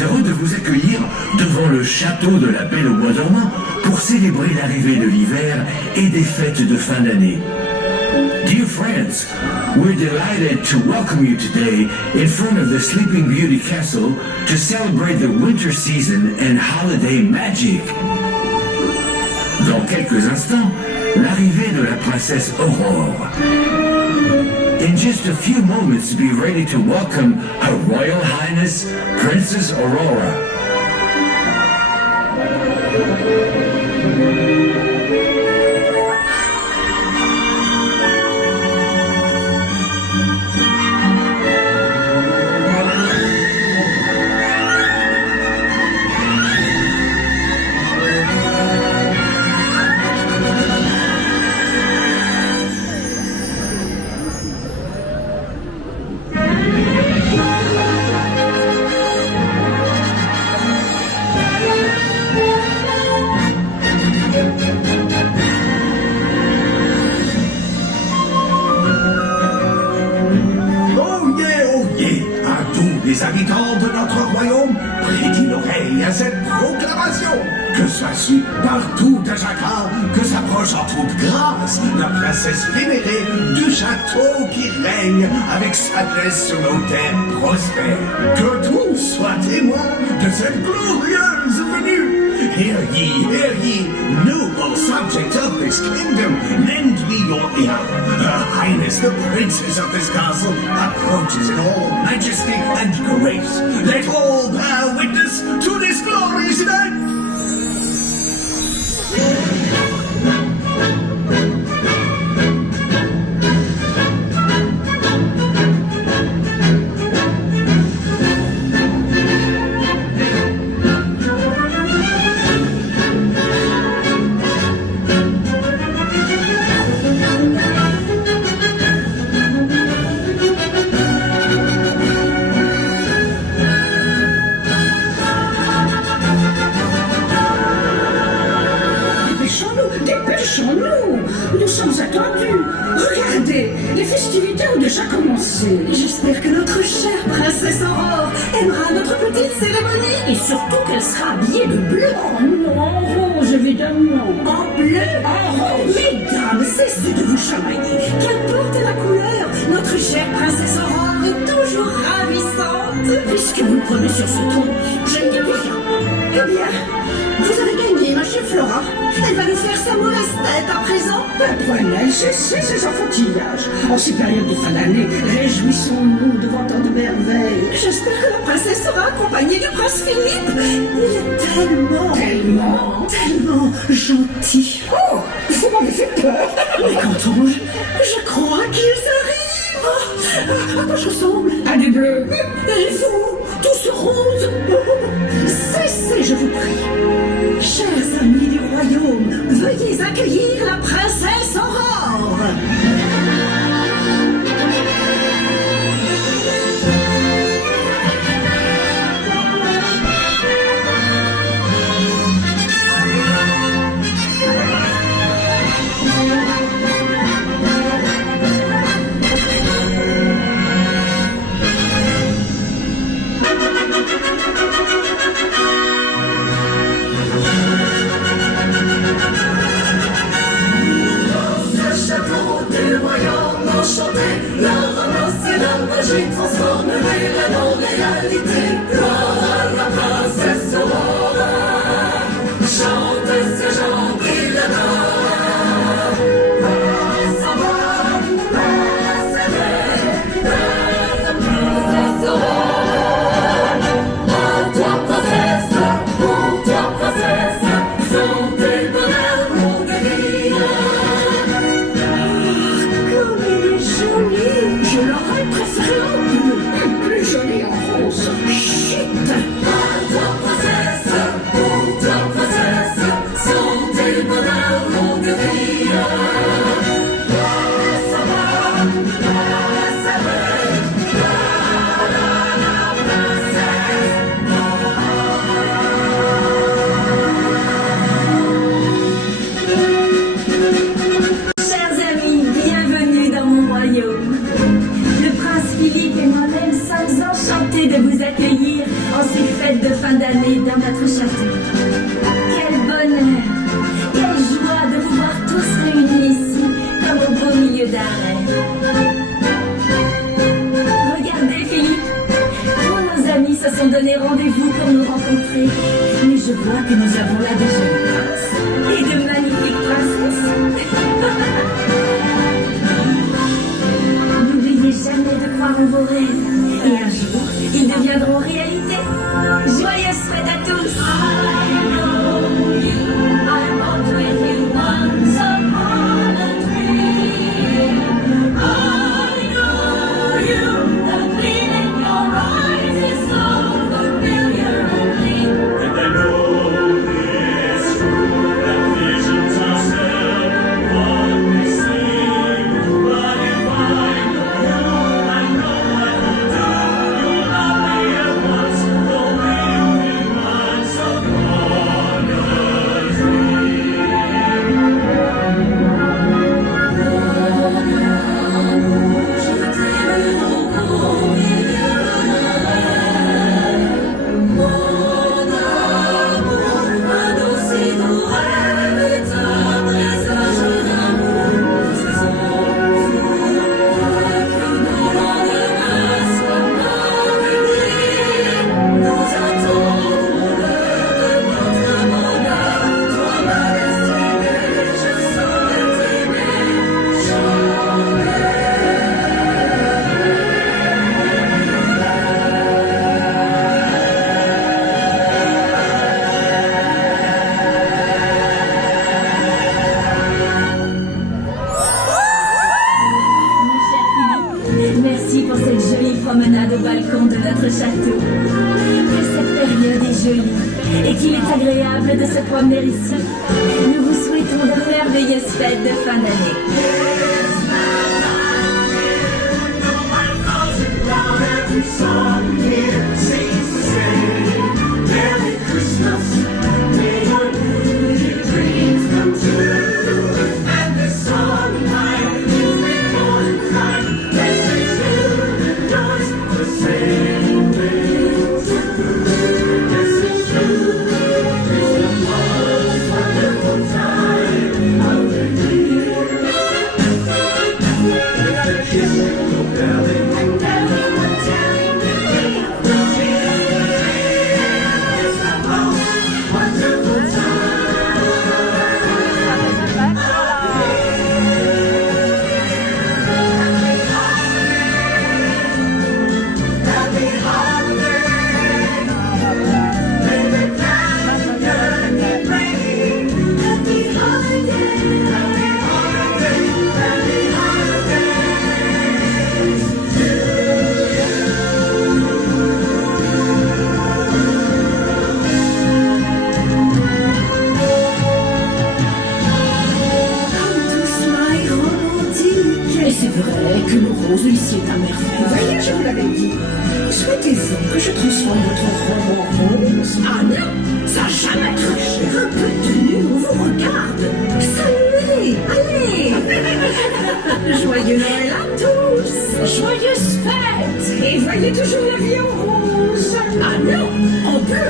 heureux de vous accueillir devant le château de la Belle au Bois dormant pour célébrer l'arrivée de l'hiver et des fêtes de fin d'année. Dear friends, we're delighted to welcome you today in front of the Sleeping Beauty Castle to celebrate the winter season and holiday magic. Dans quelques instants, l'arrivée de la princesse Aurora. In just a few moments, be ready to welcome Her Royal Highness, Princess Aurora. Les habitants de notre royaume, prêtez l'oreille à cette proclamation. Que soit su partout à chacun que s'approche en toute grâce la princesse vénérée du château qui règne avec sagesse sur nos terres prospères. Que tous soient témoins de cette glorieuse venue. Hear ye, noble subjects of this kingdom, lend me your ear. Her Highness, the princess of this castle, approaches in all majesty and grace. Let all bear witness to this glorious event. Nous sommes attendus. Regardez, les festivités ont déjà commencé. J'espère que notre chère princesse Aurore aimera notre petite cérémonie. Et surtout qu'elle sera habillée de bleu. Oh non, en rose évidemment. En bleu, en rose. Mesdames, cessez de vous chamailler. Qu'importe la couleur, notre chère princesse Aurore est toujours ravissante. Puisque vous le prenez sur ce ton, je ne dis plus rien. Eh bien, vous avez gagné, ma chère Flora. Elle va nous faire sa mauvaise tête à présent. Apprenez, cessez ces enfantillages. En ces périodes de fin d'année, réjouissons-nous devant tant de merveilles. J'espère que la princesse sera accompagnée du prince Philippe. Il est tellement gentil. Oh, vous m'avez fait peur. Mais qu'entends-je? Je crois qu'ils arrivent. À quoi je ressemble? À du bleu. Et vous, tous roses? Cessez, je vous prie. Chers amis du royaume, veuillez accueillir la princesse Aurore. La romance et la magie transforment les rêves en réalité. Gloire à la princesse Aurora. Chante ses jambes et l'adore. S'en va, s'éveille, la princesse Aurora. À toi princesse, sont tes bonheurs mon délire. Je l'aurais préféré en bleu, plus joli en rose. Chut! À toi princesse, sont tes bonheurs longue vie. Ça va, ça va, la princesse. Chers amis, bienvenue dans mon royaume. Le prince Philippe et moi-même sommes enchantés de vous accueillir en ces fêtes de merveilleuse fête de fin d'année. Every song here sings the same. Merry Christmas, may your New Year dreams come true. And this song tonight is reborn in time. This is you, rejoice the same things are true. This is true. It's the most wonderful time of the year. With a kiss and a belly. Ici est un merveille. Voyez, je vous l'avais dit. Souhaitez-vous que je transforme votre robe en rose? Ah non, ça n'a jamais marché. Un peu de tenue, on vous regarde. Saluez, allez. Joyeux Noël à tous. Joyeuses fêtes. Et voyez toujours la vie en rose. Ah non, en bleu,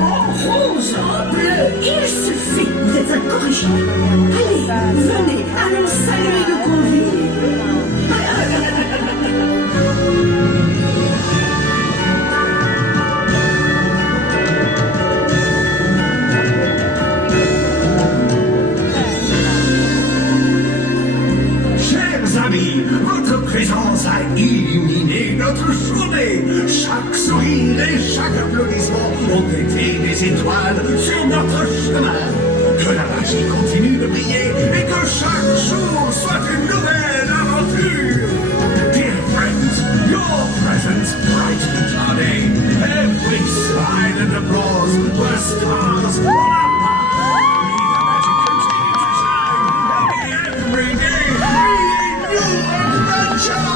en rose, en bleu. Il suffit. Vous êtes incorrigible. Allez, venez, allons saluer nos convives. Chers amis, votre présence a illuminé notre journée. Chaque sourire et chaque applaudissement ont été des étoiles sur notre chemin. Que la magie continue de briller et que chaque jour soit une nouvelle aventure. Dear friends, your presence brightened our day. Every smile and applause were stars on our path. May the magic continue to shine. And every day bringing new adventure.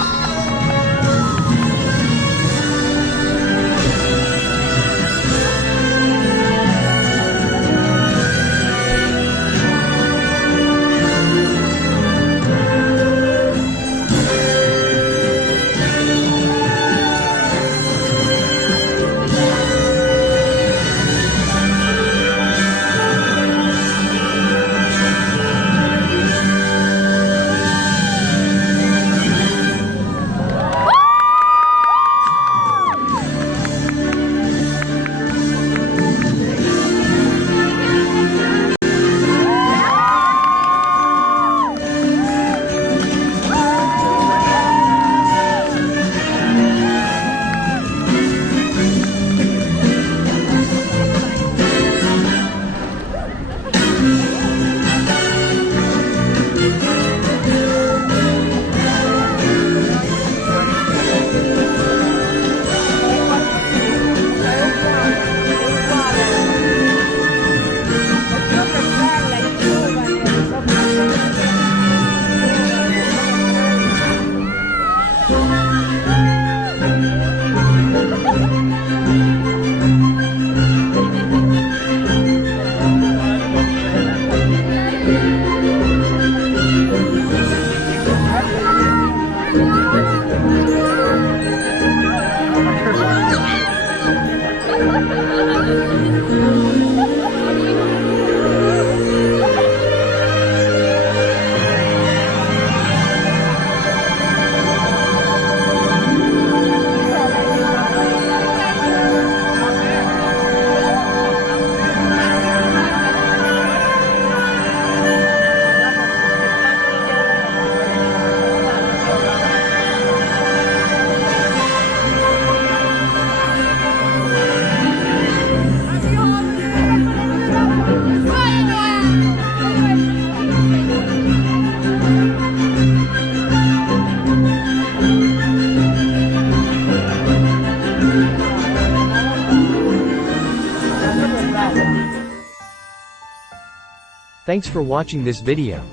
Thanks for watching this video.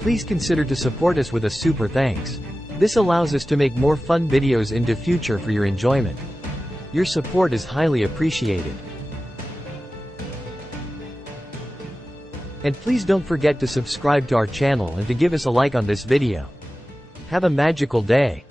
Please consider to support us with a super thanks. This allows us to make more fun videos into future for your enjoyment. Your support is highly appreciated. And please don't forget to subscribe to our channel and to give us a like on this video. Have a magical day.